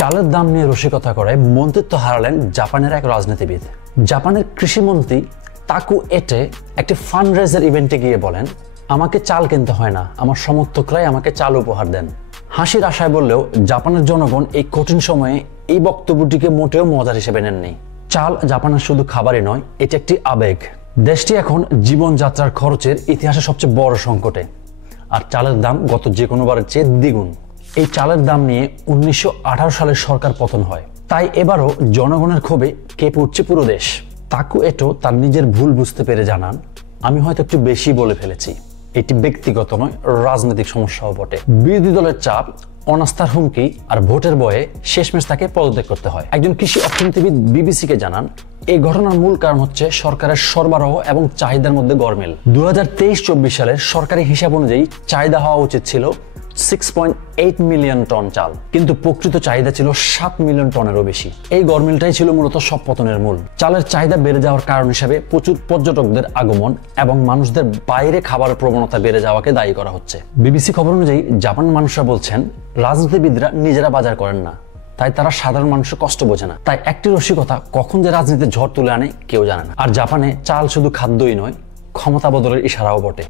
চালের দাম নিয়ে রসিকতা করে মন্ত্রিত্ব হারালেন জাপানের এক রাজনীতিবিদ। জাপানের কৃষিমন্ত্রী তাকু এটে একটি ফান্ড রেজার ইভেন্টে গিয়ে বলেন, আমাকে চাল কিনতে হয় না, আমার সমর্থকরাই আমাকে চাল উপহার দেন। হাসির আশায় বললেও জাপানের জনগণ এই কঠিন সময়ে এই বক্তব্যটিকে মোটেও মজার হিসেবে নেননি। চাল জাপানের শুধু খাবারই নয়, এটি একটি আবেগ। দেশটি এখন জীবনযাত্রার খরচের ইতিহাসে সবচেয়ে বড় সংকটে, আর চালের দাম গত যে কোনোবারের চেয়ে দ্বিগুণ। এই চালের দাম নিয়ে 1918 সালের সরকার পতন হয়, তাই এবারও জনগণের ক্ষোভে কেঁপে উঠছে পুরো দেশ। তাকু এটো তার নিজের ভুল বুঝতে পেরে জানান, আমি হয়তো একটু বেশি বলে ফেলেছি। এটি ব্যক্তিগত নয়, রাজনৈতিক সমস্যাও বটে। বিরোধী দলের চাপ, অনাস্থার হুমকি আর ভোটের ভয়ে শেষমেশ তাকে পদত্যাগ করতে হয়। একজন কৃষি অর্থনীতিবিদ বিবিসিকে জানান, এই ঘটনার মূল কারণ হচ্ছে সরকারের সরবরাহ এবং চাহিদার মধ্যে গরমিল। 2023-24 সালের সরকারি হিসাব অনুযায়ী চাহিদা হওয়া উচিত ছিল 6.8 মিলিয়ন টন চাল, কিন্তু প্রকৃত চাহিদা ছিল 7 মিলিয়ন টনেরও বেশি। এই গরমিলটাই ছিল মূলত সব পতনের মূল। চালের চাহিদা বেড়ে যাওয়ার কারণ হিসেবে প্রচুর পর্যটকদের আগমন এবং মানুষদের বাইরে খাবারের প্রবণতা বেড়ে যাওয়াকে দায়ী করা হচ্ছে। বিবিসি খবর অনুযায়ী জাপানের মানুষরা বলছেন, রাজনীতিবিদরা নিজেরা বাজার করেন না, তাই তারা সাধারণ মানুষের কষ্ট বোঝে না। তাই একটি রসিকতা কখন যে রাজনীতির ঝড় তুলে আনে কেউ জানে না। আর জাপানে চাল শুধু খাদ্যই নয়, ক্ষমতা বদলের ইশারাও বটে।